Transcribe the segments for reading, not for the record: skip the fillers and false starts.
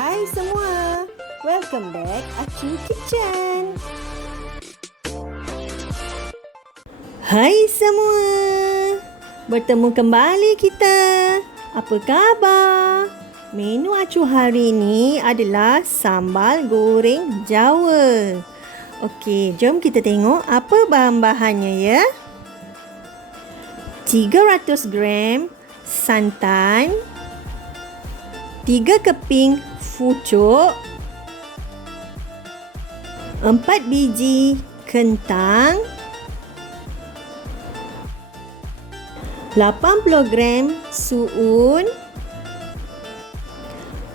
Hai semua, welcome back Acu Kitchen. Hai semua, bertemu kembali kita. Apa khabar? Menu Acu hari ini adalah sambal goreng Jawa. Okey, jom kita tengok apa bahan-bahannya ya. 300 gram santan, 3 keping fucuk, 4 biji kentang, 80 gram suun,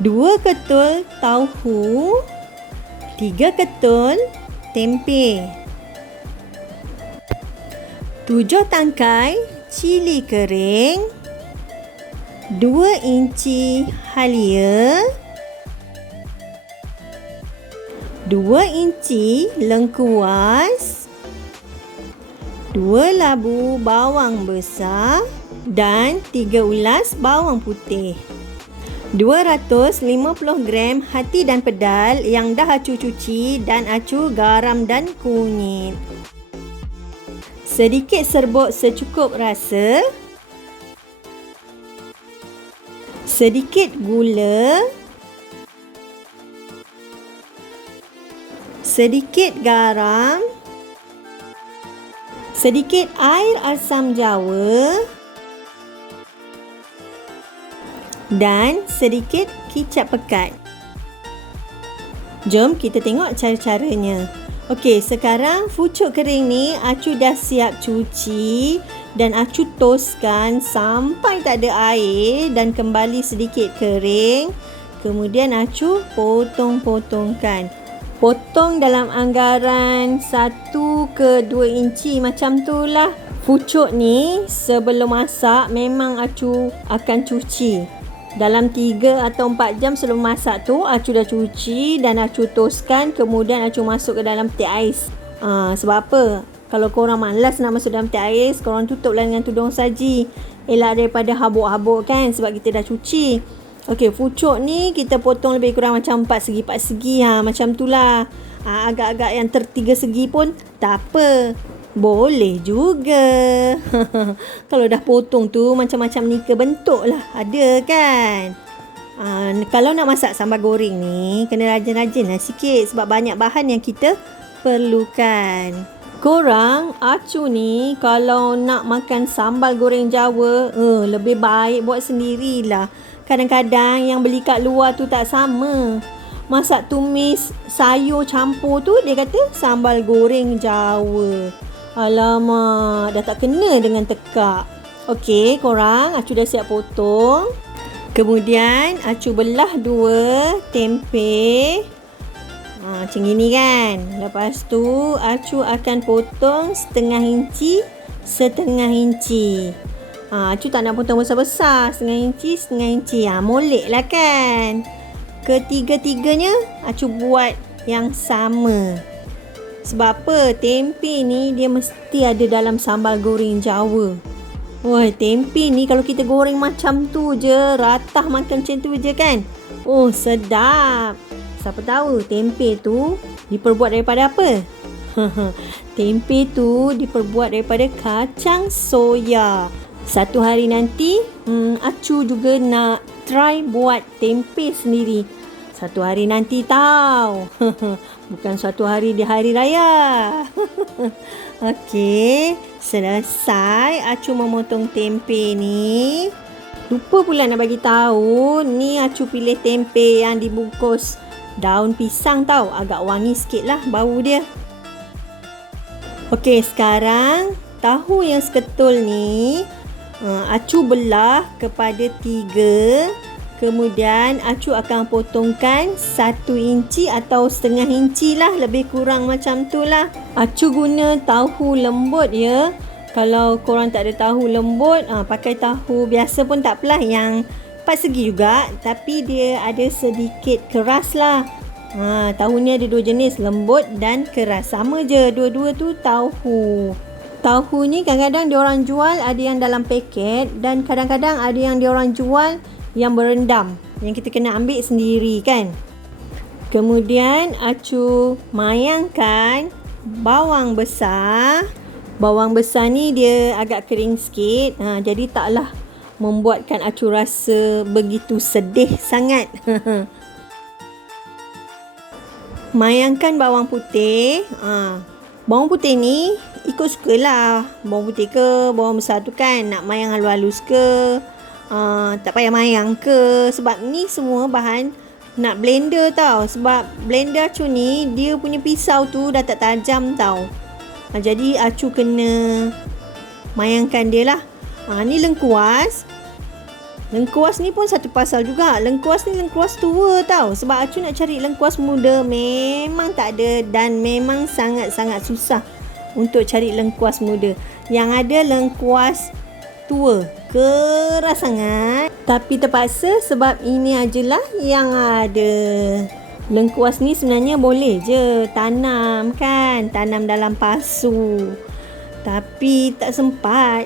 2 ketul tauhu, 3 ketul tempe, 7 tangkai cili kering, 2 inci halia, 2 inci lengkuas, 2 labu bawang besar dan 3 ulas bawang putih. 250 gram hati dan pedal yang dah Acu cuci dan Acu garam dan kunyit. Sedikit serbuk secukup rasa. Sedikit gula. Sedikit garam, sedikit air asam jawa dan sedikit kicap pekat. Jom kita tengok cara-caranya. Okey, sekarang fucuk kering ni Acu dah siap cuci dan Acu toskan sampai tak ada air dan kembali sedikit kering. Kemudian Acu potong-potongkan. Potong dalam anggaran 1 ke 2 inci macam tu lah. Fucuk ni sebelum masak memang Acu akan cuci. Dalam 3 atau 4 jam sebelum masak tu Acu dah cuci dan Acu toskan. Kemudian Acu masuk ke dalam peti ais. Sebab apa? Kalau korang malas nak masuk dalam peti ais, korang tutuplah dengan tudung saji. Elak daripada habuk-habuk kan, sebab kita dah cuci. Okey, fucuk ni kita potong lebih kurang macam 4 segi, macam tu lah. Agak-agak yang 3 segi pun tak apa. Boleh juga. Kalau dah potong tu macam-macam nika bentuk lah. Ada kan? Kalau nak masak sambal goreng ni, kena rajin-rajin lah sikit sebab banyak bahan yang kita perlukan. Korang, Acu ni kalau nak makan sambal goreng Jawa, lebih baik buat sendirilah. Kadang-kadang yang beli kat luar tu tak sama. Masak tumis sayur campur tu dia kata sambal goreng Jawa. Alamak, dah tak kena dengan tekak. Okey, korang, Acu dah siap potong. Kemudian Acu belah 2 tempe. Macam ini kan. Lepas tu Acu akan potong setengah inci. Acu tak nak potong besar-besar. Setengah inci. Molek lah kan. Ketiga-tiganya Acu buat yang sama. Sebab apa? Tempe ni dia mesti ada dalam sambal goreng Jawa. Wah, tempe ni kalau kita goreng macam tu je, ratah makan macam tu je kan. Oh, sedap. Siapa tahu tempe tu diperbuat daripada apa? Tempe tu diperbuat daripada kacang soya. Satu hari nanti, Acu juga nak try buat tempe sendiri. Satu hari nanti tahu. Bukan suatu hari di hari raya. Okey, selesai Acu memotong tempe ni. Lupa pula nak bagi tahu, ni Acu pilih tempe yang dibungkus daun pisang tau. Agak wangi sikit lah bau dia. Okey, sekarang tahu yang seketul ni Acu belah kepada 3. Kemudian Acu akan potongkan 1 inci atau setengah inci lah. Lebih kurang macam tu lah. Acu guna tahu lembut ya. Kalau korang tak ada tahu lembut, pakai tahu biasa pun tak apalah. Yang 4 segi juga. Tapi dia ada sedikit keras lah. Tahu ni ada 2 jenis, lembut dan keras. Sama je dua-dua tu tahu. Tahu ni kadang-kadang diorang jual ada yang dalam paket dan kadang-kadang ada yang diorang jual yang berendam. yang kita kena ambil sendiri kan. Kemudian Acu mayangkan bawang besar. Bawang besar ni dia agak kering sikit. Jadi taklah membuatkan Acu rasa begitu sedih sangat. Mayangkan bawang putih. Bawang putih ni ikut sukalah. Bawang putih ke bawang besar tu kan. Nak mayang halus-halus ke. Tak payah mayang ke. Sebab ni semua bahan nak blender tau. Sebab blender Acu ni dia punya pisau tu dah tak tajam tau. Jadi Acu kena mayangkan dia lah. Ni lengkuas. Lengkuas ni pun satu pasal juga. Lengkuas ni lengkuas tua tau. Sebab Acu nak cari lengkuas muda memang tak ada. Dan memang sangat-sangat susah untuk cari lengkuas muda. Yang ada lengkuas tua. Keras sangat. Tapi terpaksa sebab ini ajalah yang ada. Lengkuas ni sebenarnya boleh je tanam kan. Tanam dalam pasu. Tapi tak sempat.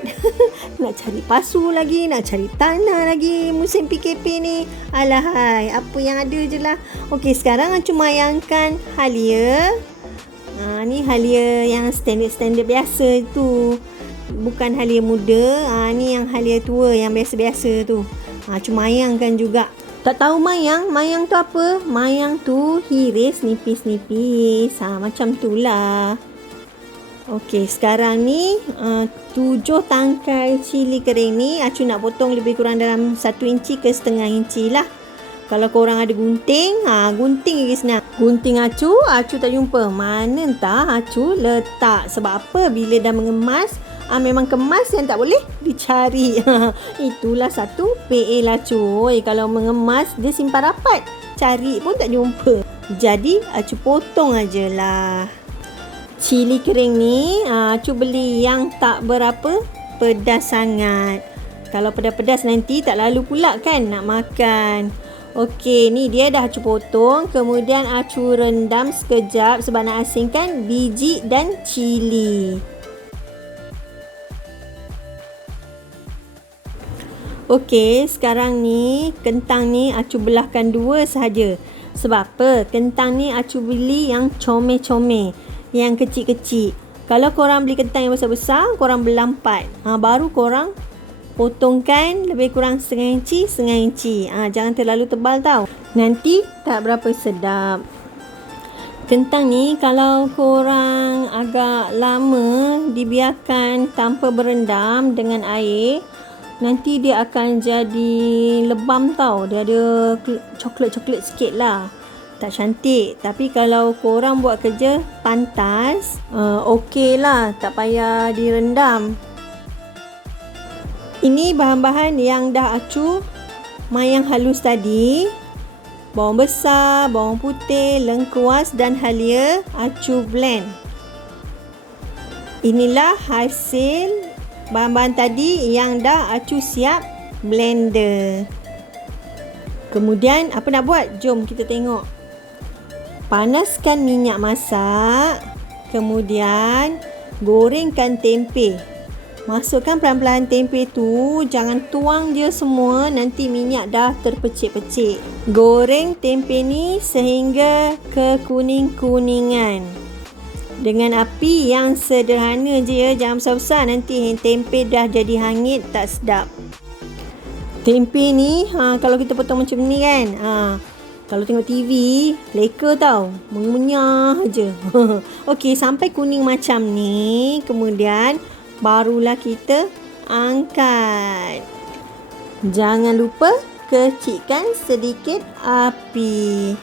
Nak cari pasu lagi, nak cari tanah lagi musim PKP ni. Alahai, apa yang ada je lah. Okey, sekarang Acu mayangkan halia. Ni halia yang standard biasa tu. Bukan halia muda. Ni yang halia tua, yang biasa-biasa tu. Acu mayangkan juga. Tak tahu mayang tu apa? Mayang tu hiris nipis-nipis. Macam tu lah. Okey, sekarang ni 7 tangkai cili kering ni Acu nak potong lebih kurang dalam 1 inci ke setengah inci lah. Kalau korang ada gunting, gunting lagi senang. Gunting Acu tak jumpa. Mana entah Acu letak. Sebab apa? Bila dah mengemas, memang kemas yang tak boleh dicari. Itulah satu PA Acu. Kalau mengemas, dia simpan rapat. Cari pun tak jumpa. Jadi, Acu potong ajalah. Cili kering ni Acu beli yang tak berapa pedas sangat. Kalau pedas-pedas nanti tak lalu pula kan nak makan. Okey, ni dia dah Acu potong. Kemudian Acu rendam sekejap sebab nak asingkan biji dan cili. Okey, sekarang ni kentang ni Acu belahkan 2 sahaja. Sebab apa? Kentang ni Acu beli yang comel-comel. Yang kecil-kecil. Kalau korang beli kentang yang besar-besar, korang belah 4. Baru korang potongkan lebih kurang setengah inci. Jangan terlalu tebal tau. Nanti tak berapa sedap. Kentang ni kalau korang agak lama dibiarkan tanpa berendam dengan air, nanti dia akan jadi lebam tau. Dia ada coklat-coklat sikit lah. Tak cantik. Tapi kalau korang buat kerja pantas, okey lah. Tak payah direndam. Ini bahan-bahan yang dah Acu mayang halus tadi. Bawang besar, bawang putih, lengkuas dan halia Acu blend. Inilah hasil bahan-bahan tadi yang dah Acu siap blender. Kemudian apa nak buat? Jom kita tengok. Panaskan minyak masak. Kemudian gorengkan tempe. Masukkan pelan-pelan tempe tu. Jangan tuang je semua. Nanti minyak dah terpecik-pecik. Goreng tempe ni sehingga kekuning-kuningan. Dengan api yang sederhana je ya. Jangan besar-besar. Nanti tempe dah jadi hangit. Tak sedap. Tempe ni kalau kita potong macam ni kan. Kalau tengok TV, leka tau. Mengunyah je. Okey, sampai kuning macam ni. Kemudian, barulah kita angkat. Jangan lupa kecilkan sedikit api.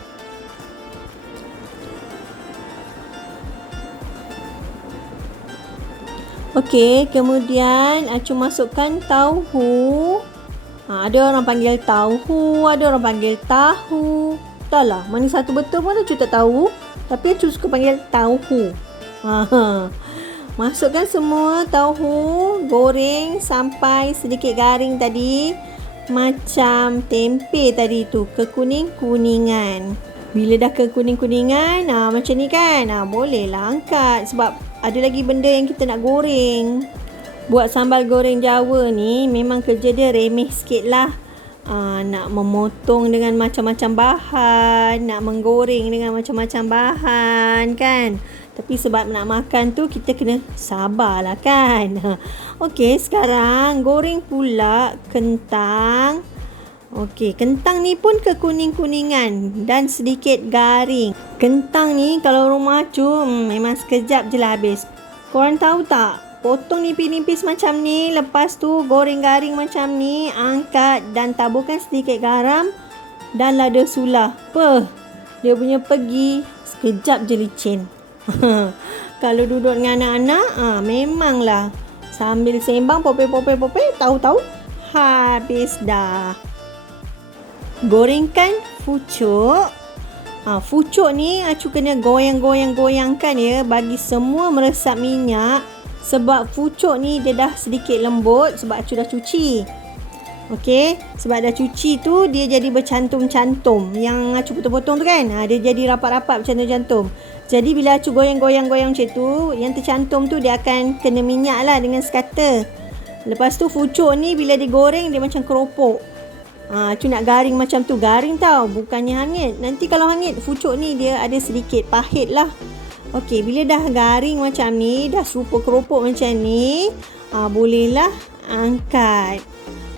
Okey, kemudian Acu masukkan tauhu. Ada orang panggil tauhu, ada orang panggil tahu. Entahlah, mana satu betul pun Acu tak tahu. Tapi Acu suka panggil tauhu. Masukkan semua tauhu, goreng sampai sedikit garing tadi. Macam tempe tadi tu, kekuning-kuningan. Bila dah kekuning-kuningan, macam ni kan, bolehlah angkat. Sebab ada lagi benda yang kita nak goreng. Buat sambal goreng Jawa ni memang kerja dia remeh sikit lah. nak memotong dengan macam-macam bahan, nak menggoreng dengan macam-macam bahan kan. Tapi sebab nak makan tu kita kena sabarlah kan. Okey, sekarang goreng pula kentang. Okey, kentang ni pun kekuning-kuningan dan sedikit garing. Kentang ni kalau rumah cu memang sekejap je lah habis. Korang tahu tak? Potong nipis-nipis macam ni, lepas tu goreng garing macam ni, angkat dan taburkan sedikit garam dan lada sulah. Dia punya pergi sekejap je licin. Kalau duduk dengan anak-anak, memanglah sambil sembang popeh, tahu-tahu habis dah. Gorengkan fucuk. Fucuk ni acu kena goyang-goyangkan ya, bagi semua meresap minyak. Sebab fucuk ni dia dah sedikit lembut sebab acu dah cuci. Okey, sebab dah cuci tu dia jadi bercantum-cantum. Yang acu potong-potong tu kan, dia jadi rapat-rapat bercantum-cantum. Jadi bila acu goyang-goyang macam tu, yang tercantum tu dia akan kena minyak lah dengan sekata. Lepas tu fucuk ni bila digoreng dia macam keropok. Acu nak garing macam tu, garing tau, bukannya hangit. Nanti kalau hangit, fucuk ni dia ada sedikit pahit lah. Okey, bila dah garing macam ni, dah serupa keropok macam ni, bolehlah angkat.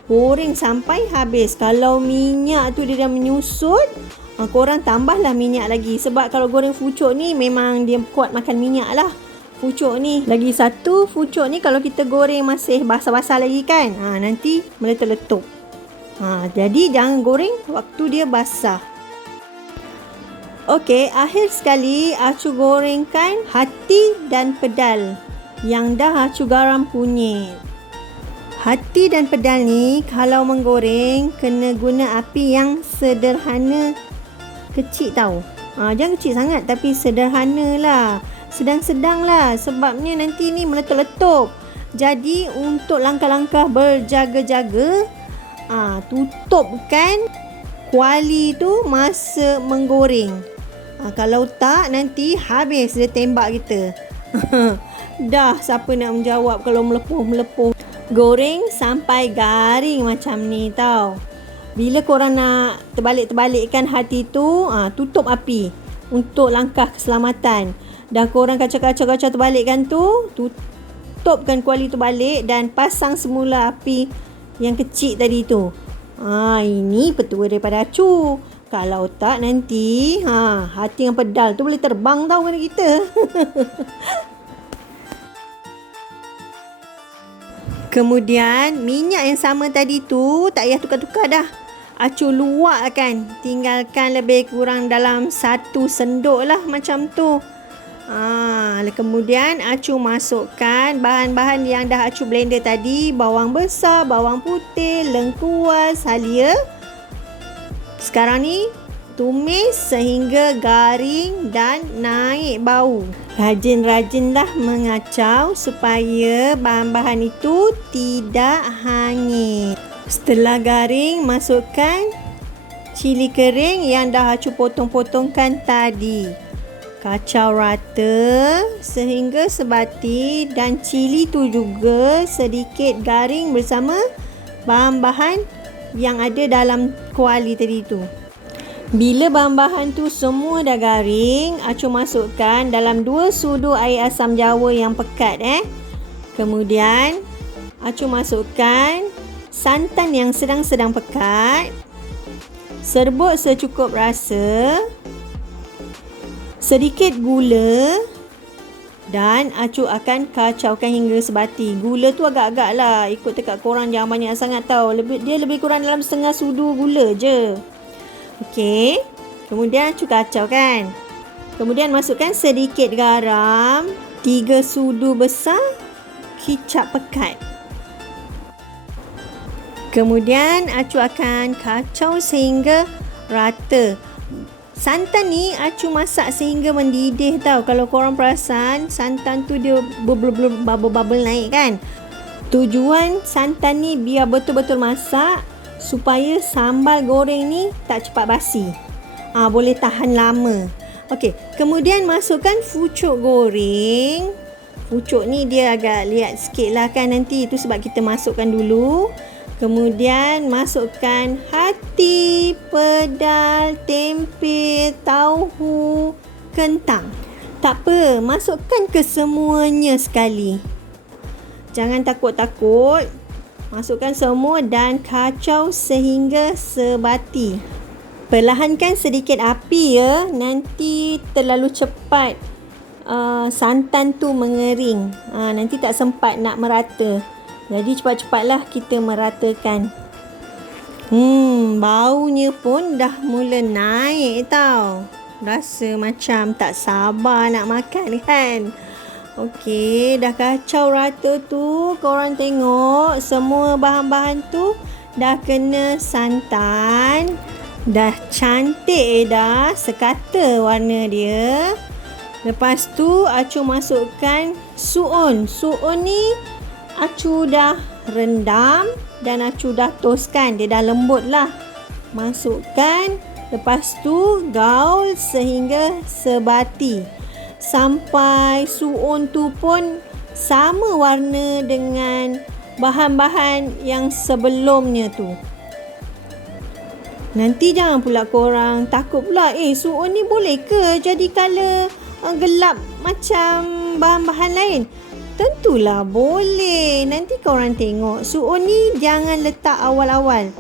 Goreng sampai habis. Kalau minyak tu dia dah menyusut, korang tambahlah minyak lagi. Sebab kalau goreng fucuk ni memang dia kuat makan minyak lah. Fucuk ni. Lagi satu, fucuk ni kalau kita goreng masih basah-basah lagi kan, nanti meletup-letup. Jadi jangan goreng waktu dia basah. Okey, akhir sekali acu gorengkan hati dan pedal yang dah acu garam kunyit. Hati dan pedal ni kalau menggoreng kena guna api yang sederhana, kecil tau. Jangan kecil sangat tapi sederhana lah. Sedang-sedang lah sebabnya nanti ni meletup-letup. Jadi untuk langkah-langkah berjaga-jaga, tutupkan kuali tu masa menggoreng. Kalau tak nanti habis dia tembak kita. Dah siapa nak menjawab kalau melepuh-melepuh. Goreng sampai garing macam ni tau. Bila korang nak terbalik-terbalikkan hati tu, tutup api untuk langkah keselamatan. Dah korang kacau-kacau terbalikkan tu, tutupkan kuali tu balik dan pasang semula api yang kecil tadi tu. Ini petua daripada acu. Kalau tak nanti hati yang pedal tu boleh terbang tau kena kita. Kemudian minyak yang sama tadi tu tak payah tukar-tukar dah. Acu luakkan. Tinggalkan lebih kurang dalam 1 sendok lah macam tu. Kemudian acu masukkan bahan-bahan yang dah acu blender tadi. Bawang besar, bawang putih, lengkuas, halia. Sekarang ni tumis sehingga garing dan naik bau. Rajin-rajinlah mengacau supaya bahan-bahan itu tidak hangit. Setelah garing, masukkan cili kering yang dah acu potong-potongkan tadi. Kacau rata sehingga sebati dan cili tu juga sedikit garing bersama bahan-bahan yang ada dalam kuali tadi tu. Bila bahan-bahan tu semua dah garing, acu masukkan dalam 2 sudu air asam jawa yang pekat. Kemudian acu masukkan santan yang sedang-sedang pekat, serbuk secukup rasa, sedikit gula dan acu akan kacaukan hingga sebati. Gula tu agak-agak lah, ikut tekad korang, jangan banyak sangat tau. Dia lebih kurang dalam setengah sudu gula je. Okey, kemudian acu kacaukan. Kemudian masukkan sedikit garam, 3 sudu besar kicap pekat. Kemudian acu akan kacau sehingga rata. Santan ni acu masak sehingga mendidih tau. Kalau korang perasan, santan tu dia bubble naik kan. Tujuan santan ni biar betul-betul masak supaya sambal goreng ni tak cepat basi. Boleh tahan lama. Okey, kemudian masukkan fucuk goreng. Fucuk ni dia agak liat sikit lah kan nanti. Itu sebab kita masukkan dulu. Kemudian masukkan hati, pedal, tempe, tauhu, kentang. Tak apa, masukkan kesemuanya sekali. Jangan takut-takut. Masukkan semua dan kacau sehingga sebati. Perlahankan sedikit api ya. Nanti terlalu cepat santan tu mengering. Nanti tak sempat nak merata. Jadi cepat-cepatlah kita meratakan. Baunya pun dah mula naik tau. Rasa macam tak sabar nak makan kan. Okey, dah kacau rata tu. Korang tengok semua bahan-bahan tu dah kena santan. Dah cantik dah. Sekata warna dia. Lepas tu Acu masukkan suun. Suun ni Acu dah rendam dan Acu dah toskan. Dia dah lembut lah. Masukkan. Lepas tu gaul sehingga sebati. Sampai suun tu pun sama warna dengan bahan-bahan yang sebelumnya tu. Nanti jangan pula korang takut pula. Suun ni boleh ke jadi colour gelap macam bahan-bahan lain? Tentulah boleh. Nanti korang tengok. Suun ni jangan letak awal-awal.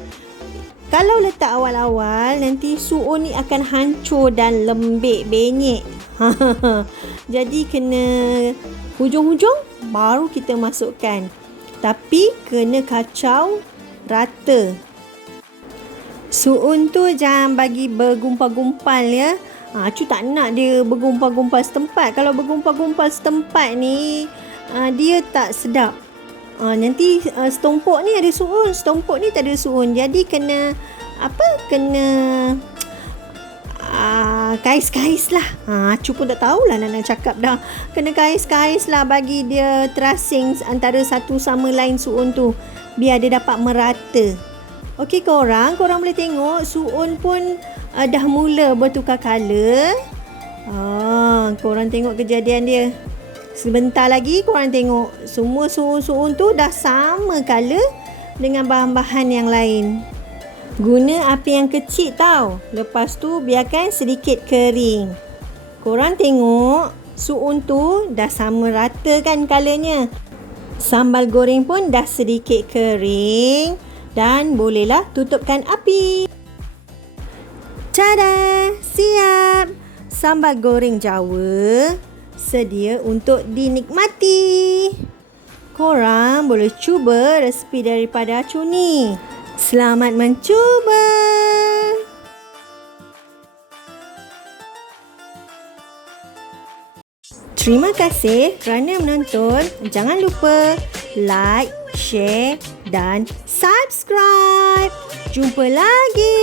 Kalau letak awal-awal, nanti suun ni akan hancur dan lembik, benyek. Jadi kena hujung-hujung baru kita masukkan. Tapi kena kacau rata. Suun tu jangan bagi bergumpal-gumpal ya. Acu tak nak dia bergumpal-gumpal setempat. Kalau bergumpal-gumpal setempat ni, dia tak sedap. Nanti setompok ni ada suun, setompok ni tak ada suun. Jadi kena kena kais-kais lah. Acu pun tak tahulah nak cakap dah. Kena kais-kais lah bagi dia terasing antara satu sama lain suun tu. Biar dia dapat merata. Okey korang boleh tengok suun pun dah mula bertukar colour. Korang tengok kejadian dia. Sebentar lagi korang tengok semua suun-suun tu dah sama colour dengan bahan-bahan yang lain. Guna api yang kecil tau. Lepas tu biarkan sedikit kering. Korang tengok suun tu dah sama rata kan colournya. Sambal goreng pun dah sedikit kering dan bolehlah tutupkan api. Tada! Siap! Sambal goreng Jawa sedia untuk dinikmati. Korang boleh cuba resipi daripada Acu ni. Selamat mencuba! Terima kasih kerana menonton. Jangan lupa like, share dan subscribe. Jumpa lagi.